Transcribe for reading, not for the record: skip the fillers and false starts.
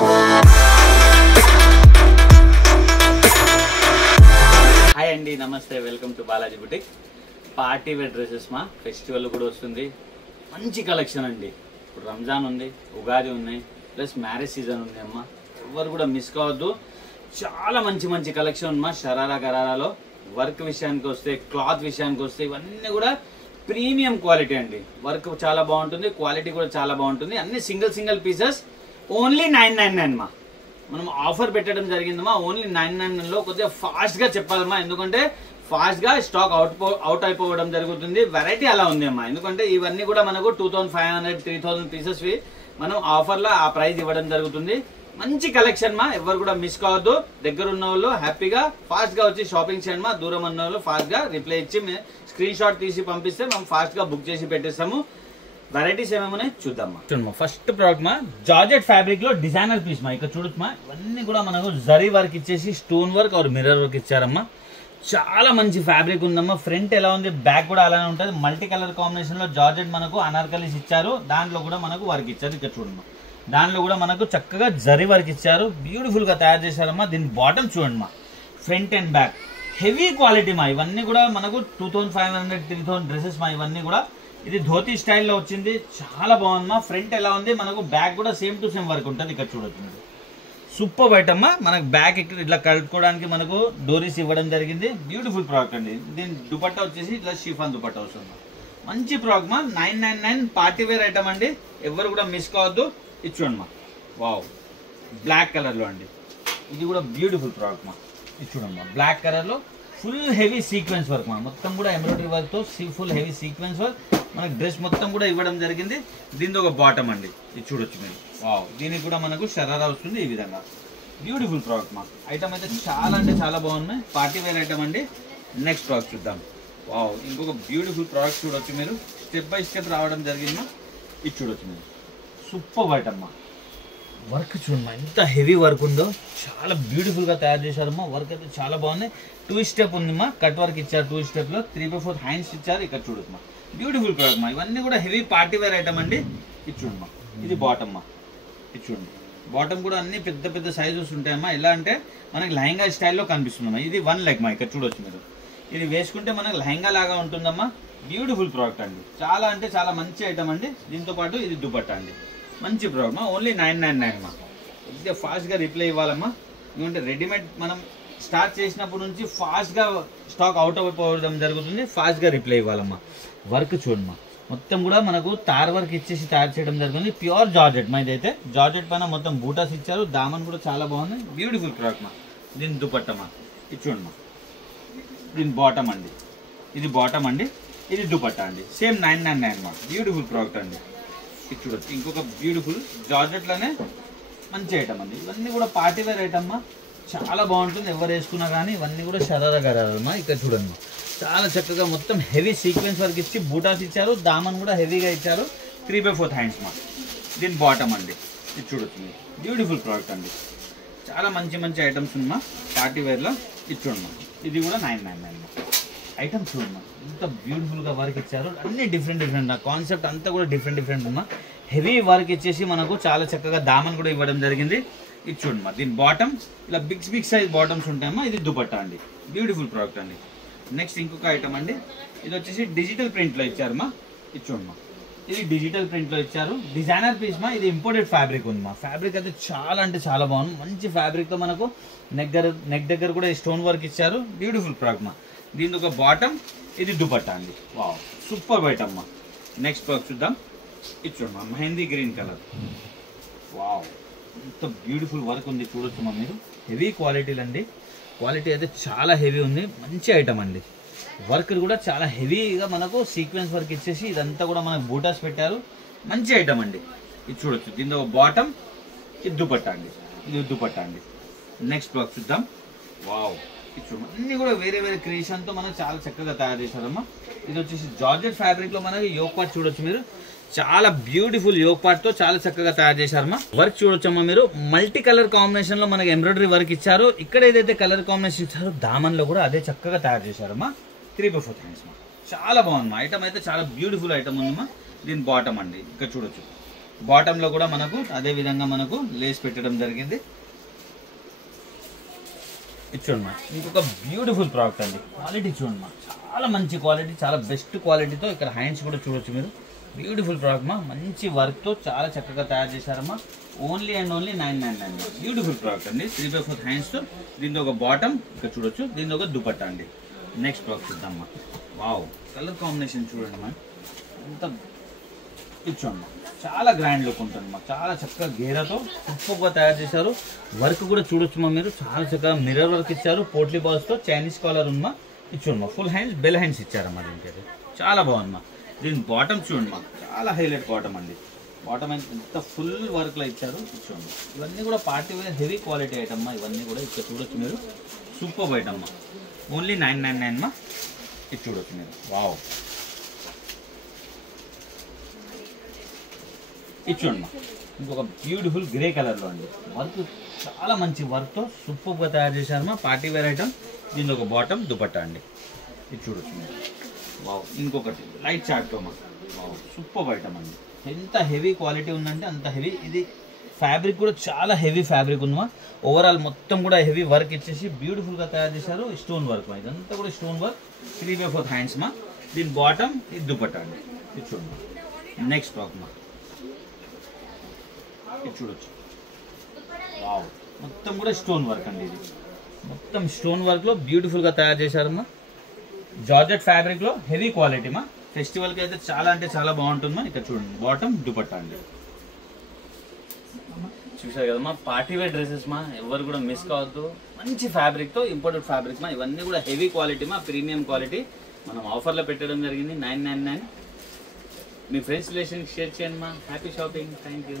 Hi అండి, నమస్తే, welcome to Balaji boutique. Party wear dresses మా ఫెస్టివల్ కూడా వస్తుంది. మంచి కలెక్షన్ అండి. ఇప్పుడు రంజాన్ ఉంది, ఉగాది ఉన్నాయి, ప్లస్ మ్యారేజ్ సీజన్ ఉంది అమ్మ. ఎవరు కూడా మిస్ కావద్దు. చాలా మంచి మంచి కలెక్షన్ అమ్మా. షరారా గరారాలో వర్క్ విషయానికి వస్తే, క్లాత్ విషయానికి వస్తే ఇవన్నీ కూడా ప్రీమియం క్వాలిటీ అండి. వర్క్ చాలా బాగుంటుంది, క్వాలిటీ కూడా చాలా బాగుంటుంది. అన్ని సింగిల్ పీసెస్ ఓన్లీ 999 మా. మనం ఆఫర్ పెట్టడం జరిగిందమ్మా. ఓన్లీ 999 లో కొద్దిగా ఫాస్ట్ గా చెప్పాలమ్మా, ఎందుకంటే ఫాస్ట్ గా స్టాక్ అవుట్ అయిపోవడం జరుగుతుంది. వెరైటీ అలా ఉంది అమ్మా. ఎందుకంటే ఇవన్నీ కూడా మనకు 2500 3000 పీసెస్ మనం ఆఫర్ లో ఆ ప్రైస్ ఇవ్వడం జరుగుతుంది. మంచి కలెక్షన్ మా. ఎవరు కూడా మిస్ కావద్దు. దగ్గర ఉన్న వాళ్ళు హ్యాపీగా ఫాస్ట్ గా వచ్చి షాపింగ్ చేయండి మా. దూరం ఉన్న వాళ్ళు ఫాస్ట్ గా రిప్లై ఇచ్చి స్క్రీన్ షాట్ తీసి పంపిస్తే మనం ఫాస్ట్ గా బుక్ చేసి పెట్టేస్తాము. వెరైటీస్ ఏమేమున్నాయి చూద్దామా. చూడమ్మా, ఫస్ట్ ప్రోడక్ట్ మా జార్జెట్ ఫ్యాబ్రిక్ లో డిజైనర్ పీస్ మా. ఇక్కడ చూడొచ్చు మా, ఇవన్నీ కూడా మనకు జరీ వర్క్ ఇచ్చేసి stone work or mirror work ఇచ్చారమ్మా. చాలా మంచి ఫ్యాబ్రిక్ ఉందమ్మా. ఫ్రంట్ ఎలా ఉంది, బ్యాక్ కూడా అలానే ఉంటుంది. మల్టీ కలర్ కాంబినేషన్ లో జార్జెట్ మనకు అనార్కలీస్ ఇచ్చారు. దాంట్లో కూడా మనకు వర్క్ ఇచ్చారు. ఇక్కడ చూడమ్మా, దాంట్లో కూడా మనకు చక్కగా జరీ వర్క్ ఇచ్చారు. బ్యూటిఫుల్ గా తయారు చేశారమ్మా. దీని బాటమ్ చూడండి మా, front and back heavy quality మా. ఇవన్నీ కూడా మనకు 2500 3000 డ్రెస్సెస్ మా. ఇవన్నీ కూడా ఇది ధోతి స్టైల్లో వచ్చింది. చాలా బాగుందమ్మా. ఫ్రంట్ ఎలా ఉంది, మనకు బ్యాక్ కూడా సేమ్ టు సేమ్ వర్క్ ఉంటుంది. ఇక్కడ చూడొచ్చు, సూపర్ బయట అమ్మా. మనకు బ్యాక్ ఇట్లా కలుపుకోవడానికి మనకు డోరీస్ ఇవ్వడం జరిగింది. బ్యూటిఫుల్ ప్రోడక్ట్ అండి. దీని దుపట్టా వచ్చేసి ఇట్లా షిఫాన్ దుపట్టా వస్తుంది. మంచి ప్రోడక్ట్ మా. 999 పార్టీ వేర్ ఐటమ్ అండి. ఎవరు కూడా మిస్ కావద్దు. ఇది చూడండి మా, వావ్, బ్లాక్ కలర్ లో అండి. ఇది కూడా బ్యూటిఫుల్ ప్రోడక్ట్ మా. ఇది చూడమ్మా, బ్లాక్ కలర్ లో ఫుల్ హెవీ సీక్వెన్స్ వర్క్ మా. మొత్తం కూడా ఎంబ్రాయిడరీ వర్క్ తో ఫుల్ హెవీ సీక్వెన్స్ వర్క్ మనకు డ్రెస్ మొత్తం కూడా ఇవ్వడం జరిగింది. దీంతో ఒక బాటమ్ అండి. ఇది చూడొచ్చు మీరు, వావ్. దీనికి కూడా మనకు షరారా వస్తుంది. ఈ విధంగా బ్యూటిఫుల్ ప్రోడక్ట్ మా. ఐటమ్ అయితే చాలా అంటే చాలా బాగున్నాయి. పార్టీ వేర్ ఐటమ్ అండి. నెక్స్ట్ ప్రోడక్ట్ చూద్దాం. వావ్, ఇంకొక బ్యూటిఫుల్ ప్రోడక్ట్ చూడొచ్చు మీరు. స్టెప్ బై స్టెప్ రావడం జరిగింది. ఇది చూడొచ్చు మీరు, సూపర్ ఐటమ్ మా. వర్క్ చూడమ్మా, ఎంత హెవీ వర్క్ ఉందో. చాలా బ్యూటిఫుల్ గా తయారు చేశారమ్మా. వర్క్ అయితే చాలా బాగుంది. 2 స్టెప్ ఉందమ్మా. కట్ వర్క్ ఇచ్చారు 2 స్టెప్ లో. 3/4 హ్యాండ్స్ ఇచ్చారు. ఇక్కడ చూడమ్మా, బ్యూటిఫుల్ ప్రోడక్ట్ మా. ఇవన్నీ కూడా హెవీ పార్టీ వేర్ ఐటమ్ అండి. ఇది చూడమ్మా, ఇది బాటమ్ మా. ఇది చూడండి, బాటమ్ కూడా అన్ని పెద్ద పెద్ద సైజెస్ ఉంటాయమ్మా. ఎలా అంటే మనకి లెహంగా స్టైల్లో కనిపిస్తుందమ్మా. ఇది 1 లెగ్ మా. ఇక్కడ చూడొచ్చు మీరు, ఇది వేసుకుంటే మనకు లెహంగా లాగా ఉంటుందమ్మా. బ్యూటిఫుల్ ప్రోడక్ట్ అండి. చాలా అంటే చాలా మంచి ఐటమ్ అండి. దీంతో పాటు ఇది దుపట్టా అండి. మంచి ప్రోడక్ట్ మా. ఓన్లీ 999 మా. కొద్దిగా ఫాస్ట్గా రిప్లై ఇవ్వాలమ్మా. ఎందుకంటే రెడీమేడ్ మనం స్టార్ట్ చేసినప్పటి నుంచి ఫాస్ట్గా స్టాక్ అవుట్ అయిపోవడం జరుగుతుంది. ఫాస్ట్గా రిప్లై ఇవ్వాలమ్మా. వర్క్ చూడమ్మా, మొత్తం కూడా మనకు తార్ వర్క్ ఇచ్చేసి తయారు చేయడం జరుగుతుంది. ప్యూర్ జార్జెట్ మా. ఇదైతే జార్జెట్ పైన మొత్తం బూటాస్ ఇచ్చారు. దామన్ కూడా చాలా బాగుంది. బ్యూటిఫుల్ ప్రోడక్ట్ మా. దీని దుపట్టమా. ఇది చూడమ్మా, దీని బాటమ్ అండి. ఇది బాటమ్ అండి. ఇది దుపట్టా అండి. సేమ్ 999 మా. బ్యూటిఫుల్ ప్రోడక్ట్ అండి. ఇది చూడొచ్చు, ఇంకొక బ్యూటిఫుల్ జార్జెట్ లోనే మంచి ఐటమ్ అండి. ఇవన్నీ కూడా పార్టీ వేర్ ఐటమ్ మా. చాలా బాగుంటుంది. ఎవరు వేసుకున్నా కానీ ఇవన్నీ కూడా షరారా గరారమ్మా. ఇక్కడ చూడండి, చాలా చక్కగా మొత్తం హెవీ సీక్వెన్స్ వర్క్ ఇచ్చి బూటాస్ ఇచ్చారు. దామన్ కూడా హెవీగా ఇచ్చారు. 3/4 హ్యాండ్స్ మా. దీని బాటమ్ అండి. ఇది చూడొచ్చు, బ్యూటిఫుల్ ప్రోడక్ట్ అండి. చాలా మంచి మంచి ఐటమ్స్ ఉన్నా పార్టీ వేర్ లో. ఇది చూడమ్మా, ఇది కూడా 999 మా. ఐటమ్ చూడమ్మా, ఎంత బ్యూటిఫుల్ గా వర్క్ ఇచ్చారు. అన్ని డిఫరెంట్ కాన్సెప్ట్ అంతా కూడా డిఫరెంట్ ఉన్నా. హెవీ వర్క్ ఇచ్చేసి మనకు చాలా చక్కగా దామన్ కూడా ఇవ్వడం జరిగింది. ఇది చూడమ్మా, దీని బాటమ్ ఇలా బిగ్ సైజ్ బాటమ్స్ ఉంటాయమ్మా. ఇది దుపట్టా అండి. బ్యూటిఫుల్ ప్రోడక్ట్ అండి. నెక్స్ట్ ఇంకొక ఐటమ్ అండి. ఇది వచ్చేసి డిజిటల్ ప్రింట్ లో ఇచ్చారమ్మా. ఇది చూడమ్మా, ఇది డిజిటల్ ప్రింట్ లో ఇచ్చారు. డిజైనర్ పీస్ మా. ఇది ఇంపోర్టెడ్ ఫ్యాబ్రిక్ ఉంది మా. ఫ్యాబ్రిక్ అయితే చాలా అంటే చాలా బాగుంది. మంచి ఫ్యాబ్రిక్ తో మనకు నెక్ దగ్గర కూడా స్టోన్ వర్క్ ఇచ్చారు. బ్యూటిఫుల్ ప్రోడక్ట్ మా. దీని ఒక బాటమ్, ఇది దుపట్టా అండి. వావ్, సూపర్ బయట అమ్మా. నెక్స్ట్ ప్రోడక్ట్ చూద్దాం. ఇది చూడమ్మా, మెహందీ గ్రీన్ కలర్. వావ్, ఎంత బ్యూటిఫుల్ వర్క్ ఉంది. చూడొచ్చు మా మీరు. హెవీ క్వాలిటీలు అండి. క్వాలిటీ అయితే చాలా హెవీ ఉంది. మంచి ఐటమ్ అండి. వర్క్ కూడా చాలా హెవీగా మనకు సీక్వెన్స్ వర్క్ ఇచ్చేసి ఇదంతా కూడా మనకు బూటాస్ పెట్టారు. మంచి ఐటమ్ అండి. ఇది చూడొచ్చు, దీని ఒక బాటమ్, ఇది దుపట్టా అండి. ఇది దుపట్టా అండి. నెక్స్ట్ ప్రోడక్ట్ చూద్దాం. వావ్, అన్ని కూడా వేరే క్రియేషన్ తో మనకు చాలా చక్కగా తయారు చేశారమ్మా. ఇది వచ్చేసి జార్జెట్ ఫ్యాబ్రిక్ లో మనకి యోక్ పార్ట్ చూడొచ్చు మీరు. చాలా బ్యూటిఫుల్ యోక్ పార్ట్ తో చాలా చక్కగా తయారు చేశారమ్మా. వర్క్ చూడొచ్చమ్మా మీరు. మల్టీ కలర్ కాంబినేషన్ లో మనకి ఎంబ్రాయిడరీ వర్క్ ఇచ్చారు. ఇక్కడ ఏదైతే కలర్ కాంబినేషన్ ఇచ్చారో దామన్ లో కూడా అదే చక్కగా తయారు చేశారమ్మా. 3/4 హ్యాండ్స్ మా. చాలా బాగుందమ్మా. ఐటమ్ అయితే చాలా బ్యూటిఫుల్ ఐటమ్ ఉందమ్మా. దీని బాటమ్ అండి. ఇక్కడ చూడొచ్చు, బాటంలో కూడా మనకు అదే విధంగా మనకు లేస్ పెట్టడం జరిగింది. ఇది చూడమ్మా, ఇంకొక బ్యూటిఫుల్ ప్రోడక్ట్ అండి. క్వాలిటీ చూడమ్మా, చాలా మంచి క్వాలిటీ, చాలా బెస్ట్ క్వాలిటీతో. ఇక్కడ హ్యాండ్స్ కూడా చూడొచ్చు మీరు. బ్యూటిఫుల్ ప్రోడక్ట్ మా, మంచి వర్క్తో చాలా చక్కగా తయారు చేశారమ్మా. Only and only 999. Beautiful product అండి. 3/4 హ్యాండ్స్తో. దీంతో ఒక బాటమ్ ఇక్కడ చూడొచ్చు, దీంతో ఒక దుపట్టా అండి. నెక్స్ట్ ప్రోడక్ట్ చూద్దామా. వావ్, కలర్ కాంబినేషన్ చూడండి మా, ఎంత ఇచ్చోమ్మా, చాలా గ్రాండ్ లుక్ ఉంటుంది మా. చాలా చక్కగా గేరాతో సూపర్గా తయారు చేశారు. వర్క్ కూడా చూడొచ్చు మా మీరు. చాలా చక్కగా మిర్రర్ వర్క్ ఇచ్చారు. పోట్లీ బాల్స్తో చైనీస్ కాలర్ ఉందమ్మా. ఇచ్చోమ్మా, ఫుల్ హ్యాండ్స్, బెల్ హ్యాండ్స్ ఇచ్చారమ్మా దీనికి. చాలా బాగుందమ్మా. దీని బాటమ్ చూడండి మా, చాలా హైలైట్ బాటమ్ అండి. బాటమ్ ఎంత ఫుల్ వర్క్లో ఇచ్చారు. చూడండి, ఇవన్నీ కూడా party wear heavy quality item మా. ఇవన్నీ కూడా ఇక్కడ చూడొచ్చు మీరు. సూపర్ ఐటమ్ మా. ఓన్లీ 999 మా. ఇది చూడొచ్చు మీరు. వావ్, ఇది చూడండి, ఇంకొక బ్యూటిఫుల్ గ్రే కలర్లో అండి. వర్క్ చాలా మంచి వర్క్తో సూపర్గా తయారు చేశారమ్మా. Party wear item. దీనిలో ఒక బాటమ్ దుపట్టా అండి. ఇది చూడొచ్చు మీరు. వావ్, ఇంకొకటి లైట్ చార్ట్తో మా. వావ్, సూపర్ ఐటమ్ అండి. ఎంత హెవీ క్వాలిటీ ఉందంటే అంత హెవీ. ఇది ఫ్యాబ్రిక్ కూడా చాలా హెవీ ఫ్యాబ్రిక్ ఉందమ్మా. ఓవరాల్ మొత్తం కూడా హెవీ వర్క్ ఇచ్చేసి బ్యూటిఫుల్గా తయారు చేశారు. స్టోన్ వర్క్ మా, ఇదంతా కూడా స్టోన్ వర్క్. 3/4 హ్యాండ్స్ మా. దీని బాటమ్, ఇది దుపట్టా అండి. ఇది చూడండి. నెక్స్ట్ ఫ్రాక్ మా, ఇది చూడొచ్చు. వావ్, మొత్తం కూడా స్టోన్ వర్క్ అండి. ఇది మొత్తం స్టోన్ వర్క్లో బ్యూటిఫుల్గా తయారు చేశారమ్మా. జార్జెట్ ఫ్యాబ్రిక్లో హెవీ క్వాలిటీ మా. ఫెస్టివల్కి అయితే చాలా అంటే చాలా బాగుంటుందమ్మా. ఇక్కడ చూడండి, బాటమ్ దుపట్టా అండి. చూసారు కదమ్మా, పార్టీ వేర్ డ్రెస్సెస్ మా. ఎవరు కూడా మిస్ కావద్దు. మంచి ఫ్యాబ్రిక్తో, ఇంపోర్టెడ్ ఫ్యాబ్రిక్ మా. ఇవన్నీ కూడా హెవీ క్వాలిటీ మా, ప్రీమియం క్వాలిటీ. మనం ఆఫర్లో పెట్టడం జరిగింది 999. మీ ఫ్రెండ్స్ రిలేషన్కి షేర్ చేయండి మా. Happy shopping. Thank you.